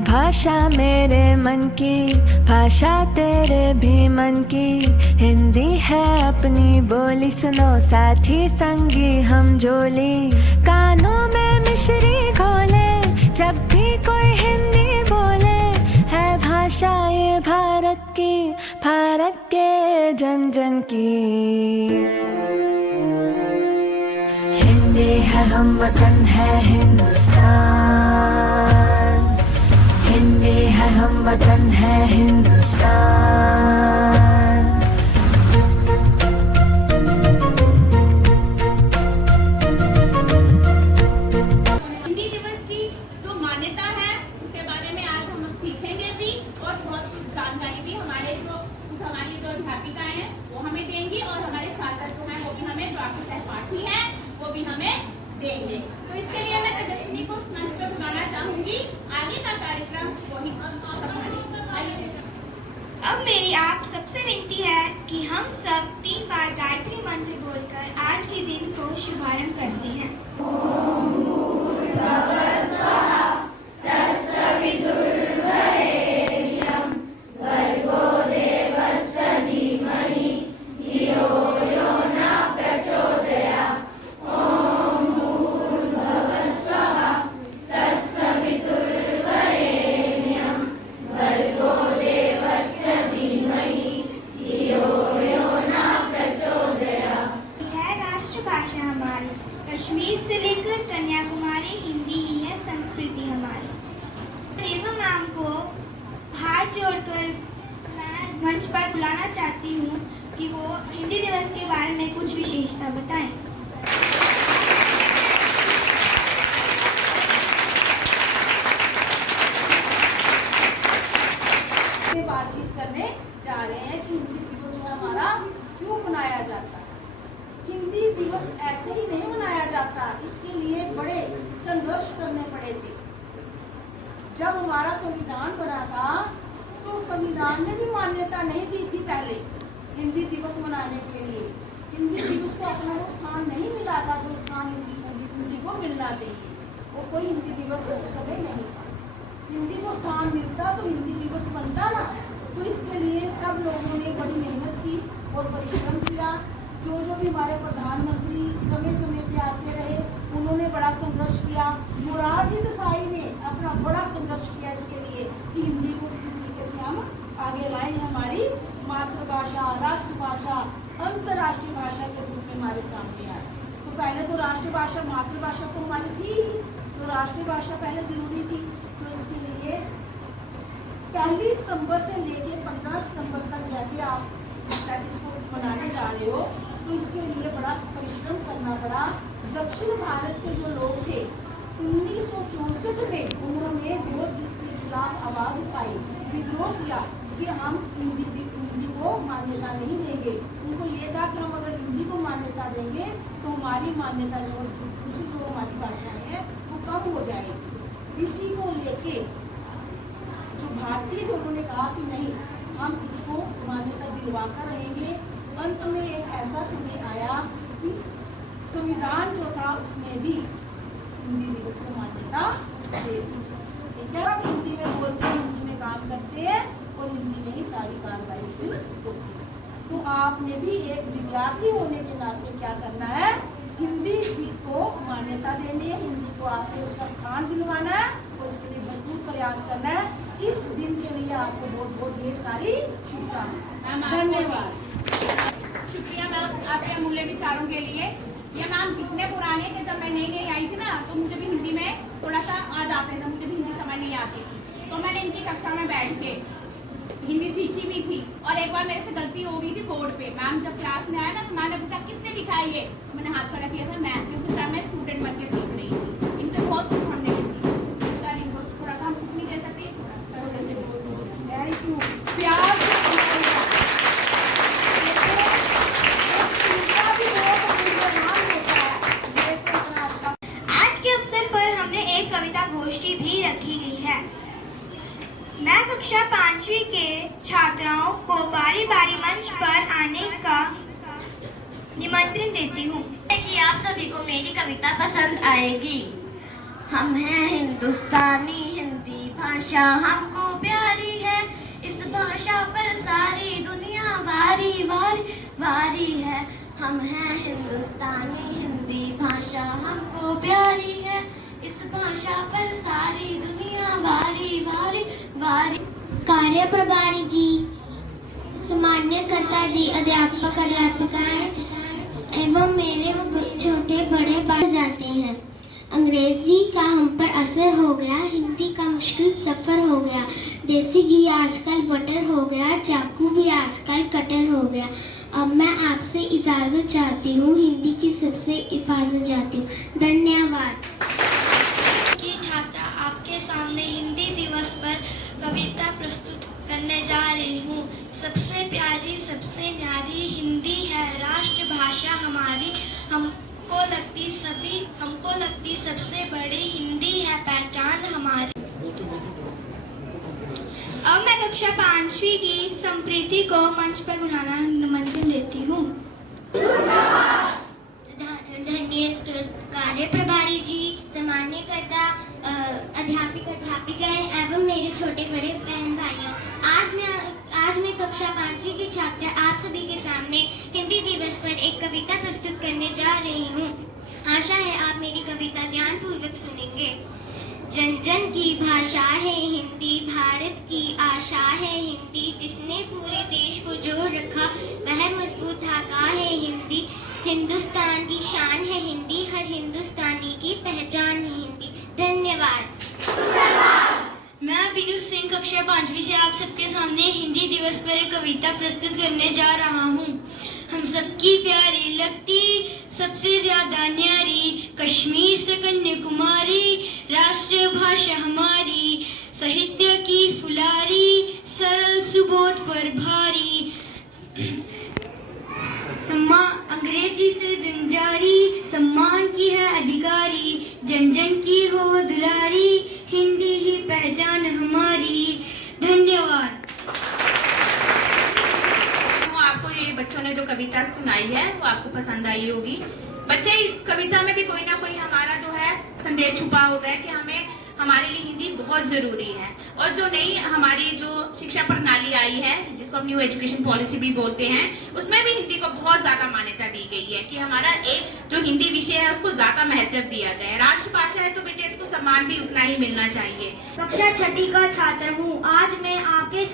भाषा मेरे मन की, भाषा तेरे भी मन की। हिंदी है अपनी बोली, सुनो साथी संगी हम जोली। कानों में मिश्री घोले जब भी कोई हिंदी बोले। है भाषा ये भारत की, भारत के जन जन की। हिंदी है हम वतन है हिंदुस्तान, हिंदी है हम वतन है हिंदुस्तान। हिंदी दिवस की जो मान्यता है उसके बारे में आज हम सीखेंगे भी, और बहुत कुछ जानकारी भी हमारी जो अध्यापिकाएं हैं वो हमें देंगी, और हमारे छात्र जो हैं वो भी हमें, जो आपके सहपाठी हैं वो भी हमें देंगे। तो इसके लिए मैं तेजस्विनी को मंच पर बुलाना चाहूंगी। आगे का कार्यक्रम वही संभालेंगे। आइए। अब मेरी आप सबसे विनती है कि हम सब 3 बार गायत्री मंत्र बोलकर आज के दिन को शुभारंभ करते हैं। कश्मीर से लेकर कन्याकुमारी हिंदी ही है संस्कृति हमारी। रेवा मैम को हाथ जोड़कर मैं मंच पर बुलाना चाहती हूँ कि वो हिंदी दिवस के बारे में कुछ विशेषता बताएं। बातचीत करने जा रहे हैं कि हिंदी दिवस जो हमारा क्यों मनाया जाता है। हिंदी दिवस ऐसे ही नहीं मनाया जाता, इसके लिए बड़े संघर्ष करने पड़े थे। जब हमारा संविधान बना था तो संविधान ने भी मान्यता नहीं दी थी पहले हिंदी दिवस मनाने के लिए। हिंदी दिवस को अपना वो स्थान नहीं मिला था जो स्थान हिंदी को मिलना चाहिए। वो कोई हिंदी दिवस उस समय नहीं था। हिंदी को स्थान मिलता तो हिंदी दिवस बनता ना। तो इसके लिए सब लोगों ने बड़ी मेहनत की और परिश्रम किया। जो भी हमारे प्रधानमंत्री समय समय पे आते रहे, उन्होंने बड़ा संघर्ष किया। मोरारजी देसाई ने अपना बड़ा संघर्ष किया इसके लिए कि हिंदी को किसी तरीके से हम आगे लाएं। हमारी मातृभाषा, राष्ट्रभाषा, अंतर्राष्ट्रीय भाषा के रूप में हमारे सामने आए। तो पहले तो राष्ट्रभाषा, मातृभाषा तो हमारी थी, तो राष्ट्रीय भाषा पहले जरूरी थी। तो इसके लिए 1 सितंबर से लेके 15 सितंबर तक जैसे आप इसको मनाने जा रहे हो, तो इसके लिए बड़ा परिश्रम करना पड़ा। दक्षिण भारत के जो लोग थे 1964 में उन्होंने इसके खिलाफ आवाज उठाई, विद्रोह किया कि हम हिंदी को मान्यता नहीं देंगे। उनको ये था कि हम अगर हिंदी को मान्यता देंगे तो हमारी मान्यता जो दूसरी जो हमारी भाषाएं हैं वो कम हो जाएगी। इसी को लेके जो भारतीय थे उन्होंने कहा कि नहीं, हम इसको मान्यता दिलवा कर रहेंगे। अंत में एक ऐसा समय आया कि संविधान जो था उसने भी हिंदी दिवस को मान्यता दे दी। ठीक है, हम हिंदी में बोलते हैं, हिंदी में काम करते हैं और हिंदी में ही सारी कार्रवाई फिर होती है। तो आपने भी एक विद्यार्थी होने के नाते क्या करना है, हिंदी को मान्यता देनी है, हिंदी को आपने उसका स्थान दिलवाना है और इसके लिए भरपूर प्रयास करना है। इस दिन के लिए आपको बहुत बहुत ढेर सारी शुभकामनाएं। धन्यवाद। शुक्रिया मैम आपके अमूल्य विचारों के लिए। ये मैम इतने पुराने थे, जब मैं नई आई थी ना तो मुझे भी हिंदी में थोड़ा सा आ जाता था, मुझे भी हिंदी समझ नहीं आती थी। तो मैंने इनकी कक्षा में बैठ के हिंदी सीखी भी थी। और एक बार मेरे से गलती हो गई थी बोर्ड पे। मैम जब क्लास में आया ना तो मैंने पूछा किसने लिखा है ये, तो मैंने हाथ खड़ा किया था मैं, क्योंकि सर मैं स्टूडेंट बन के सीख रही थी। इनसे बहुत कुछ हमने भी सीखा। सर इनको थोड़ा सा हम कुछ नहीं दे सकते, थोड़ा सा प्यार गोष्ठी भी रखी गई है। मैं कक्षा 5वीं के छात्राओं को बारी बारी मंच पर आने का निमंत्रण देती हूँ कि आप सभी को मेरी कविता पसंद आएगी। हम हैं हिंदुस्तानी, हिंदी भाषा हमको प्यारी है, इस भाषा पर सारी दुनिया वारी वारी वारी है। हम हैं हिंदुस्तानी, हिंदी भाषा हमको प्यारी है, इस भाषा पर सारी दुनिया वारी वारी वारी। कार्य प्रभारी जी, सामान्यकर्ता जी, अध्यापक अध्यापिकाएं एवं मेरे छोटे बड़े बात जानते हैं। अंग्रेजी का हम पर असर हो गया, हिंदी का मुश्किल सफ़र हो गया, देसी घी आजकल बटर हो गया, चाकू भी आजकल कटर हो गया। अब मैं आपसे इजाज़त चाहती हूँ, हिंदी की सबसे हिफाजत चाहती हूँ। धन्यवाद। की छात्रा आपके सामने हिंदी दिवस पर कविता प्रस्तुत करने जा रही हूँ। सबसे प्यारी सबसे न्यारी हिंदी है राष्ट्रभाषा हमारी, हमको लगती सबसे बड़ी हिंदी है पहचान हमारी। अब मैं कक्षा 5वीं की संप्रीति को मंच पर बुलाना निमंत्रण देती हूँ। धन्य कार्य प्रभारी जी, सामान्यकर्ता अध्यापक अध्यापिकाएं एवं मेरे छोटे बड़े बहन भाइयों, आज मैं कक्षा 5वीं की छात्रा आप सभी के सामने हिंदी दिवस पर एक कविता प्रस्तुत करने जा रही हूँ। आशा है आप मेरी कविता ध्यानपूर्वक सुनेंगे। जन जन की भाषा है हिंदी, भारत की आशा है हिंदी, जिसने पूरे देश को जोड़ रखा वह मजबूत धागा है हिंदी। हिंदुस्तान की शान है हिंदी, हर हिंदुस्तानी की पहचान है हिंदी। धन्यवाद। मैं बिनु सिंह कक्षा 5वीं से आप सबके सामने हिंदी दिवस पर एक कविता प्रस्तुत करने जा रहा हूँ। हम सबकी प्यारी लगती सबसे ज्यादा न्यारी, कश्मीर से कन्याकुमारी, राष्ट्रभाषा हमारी, साहित्य की फुलारी, सरल सुबोध पर भारी, अंग्रेजी से जंजारी, सम्मान की है अधिकारी, जन जन की हो दुलारी, हिंदी ही पहचान हमारी। धन्यवाद। तो आपको ये बच्चों ने जो कविता सुनाई है वो आपको पसंद आई होगी। बच्चे, इस कविता में भी कोई ना कोई हमारा जो है संदेश छुपा होता है कि हमारे लिए हिंदी बहुत जरूरी है। और जो नई हमारी जो शिक्षा प्रणाली आई है, जिसको हम न्यू एजुकेशन पॉलिसी भी बोलते हैं, उसमें भी हिंदी को बहुत ज्यादा मान्यता दी गई है कि हमारा एक जो हिंदी विषय है उसको ज्यादा महत्व दिया जाए। राष्ट्रभाषा है तो बेटे इसको सम्मान भी उतना ही मिलना चाहिए। कक्षा 6ठी का छात्र हूँ। आज मैं आपके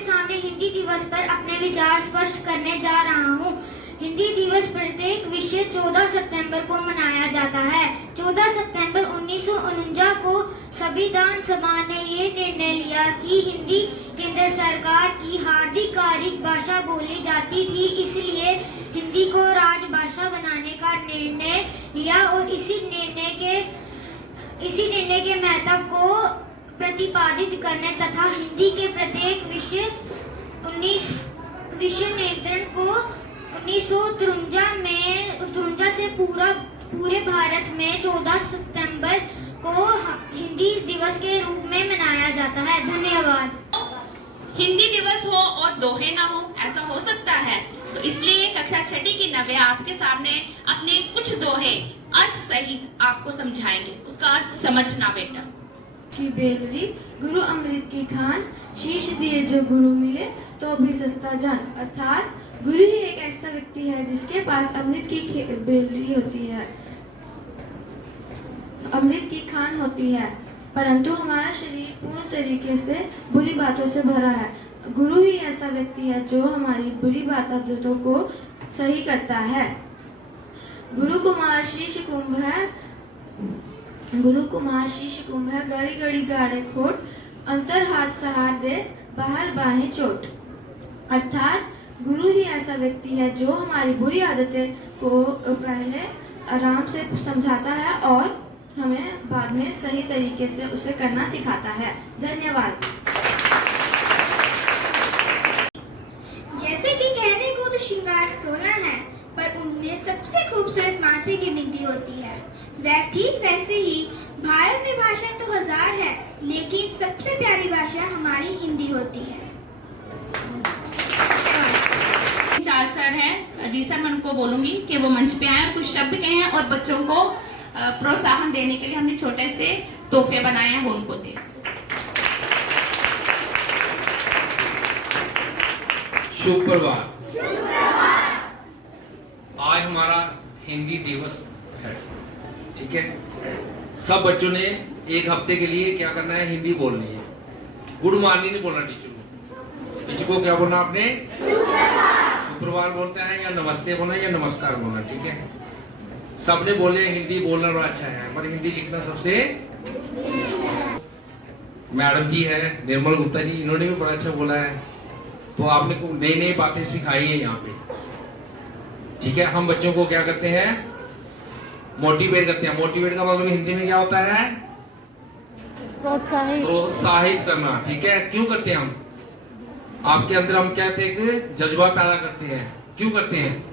सामने हिंदी दिवस पर अपने विचार स्पष्ट करने जा रहा हूँ। हिंदी दिवस प्रत्येक विषय 14 सितंबर को मनाया जाता है। 14 सितंबर 1949 को संविधान सभा ने ये निर्णय लिया कि हिंदी केंद्र सरकार की आधिकारिक भाषा बोली जाती थी, इसलिए हिंदी को राजभाषा बनाने का निर्णय लिया और इसी निर्णय के महत्व को प्रतिपादित करने तथा हिंदी के प्रत्येक विषय नियंत्रण को 1953 से पूरे भारत में 14 सितंबर को हिंदी दिवस के रूप में मनाया जाता है। धन्यवाद। हिंदी दिवस हो और दोहे ना हो, ऐसा हो सकता है? तो इसलिए कक्षा 6ठी की नव्या आपके सामने अपने कुछ दोहे अर्थ सहित आपको समझाएंगे। उसका अर्थ समझना बेटा। की बेलरी गुरु अमृत की खान, शीश दिए जो गुरु मिले तो भी सस्ता जान। अर्थात गुरु ही एक ऐसा व्यक्ति है जिसके पास अमृत की बेलरी होती है, अमृत की खान होती है, परंतु हमारा शरीर पूर्ण तरीके से बुरी बातों से भरा है। गुरु ही ऐसा व्यक्ति है जो हमारी बुरी आदतों को सही करता है। गुरु कुमार शीश कुंभ है, गड़ी गड़ी गाड़े खोट, अंतर हाथ सहार दे, बाहर बाहें चोट। अर्थात गुरु ही ऐसा व्यक्ति है जो हमारी बुरी आदतें को पहले आराम से समझाता है और हमें बाद में सही तरीके से उसे करना सिखाता है। धन्यवाद। जैसे कि कहने को तो श्रृंगार 16 है, पर उनमें सबसे खूबसूरत माथे की बिंदी होती है। वह ठीक वैसे ही भारत में भाषाएं तो 1000 है, लेकिन सबसे प्यारी भाषा हमारी हिंदी होती है। चार सर हैं, जी सर, मैं उनको बोलूंगी कि वो मंच पे आए और कुछ शब्द कहें और बच्चों को प्रोत्साहन देने के लिए हमने छोटे से तोहफे बनाए हैं वो उनको दे। शुभ प्रभात। आज हमारा हिंदी दिवस है, ठीक है। सब बच्चों ने एक हफ्ते के लिए क्या करना है, हिंदी बोलनी है। गुड मॉर्निंग नहीं बोलना टीचर को। टीचर को क्या बोलना आपने, सुप्रभात बोलते हैं या नमस्ते बोलना या नमस्कार बोलना, ठीक है। सबने बोले हिंदी बोलना बड़ा अच्छा है, पर हिंदी लिखना सबसे। मैडम जी है निर्मल गुप्ता जी, इन्होंने भी बड़ा अच्छा बोला है। तो आपने नई नई बातें सिखाई है यहाँ पे, ठीक है। हम बच्चों को क्या करते हैं, मोटिवेट करते हैं। मोटिवेट का मतलब हिंदी में क्या होता है, प्रोत्साहित करना, ठीक है। क्यों करते हैं हम, आपके अंदर हम क्या कहते हैं, एक जज्बा पैदा करते हैं। क्यों करते हैं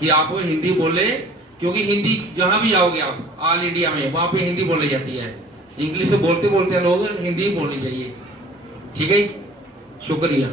कि आप हिंदी बोले, क्योंकि हिंदी जहां भी आओगे आप ऑल इंडिया में, वहां पे हिंदी बोली जाती है। इंग्लिश से बोलते बोलते लोग हिंदी बोलनी चाहिए, ठीक है। शुक्रिया।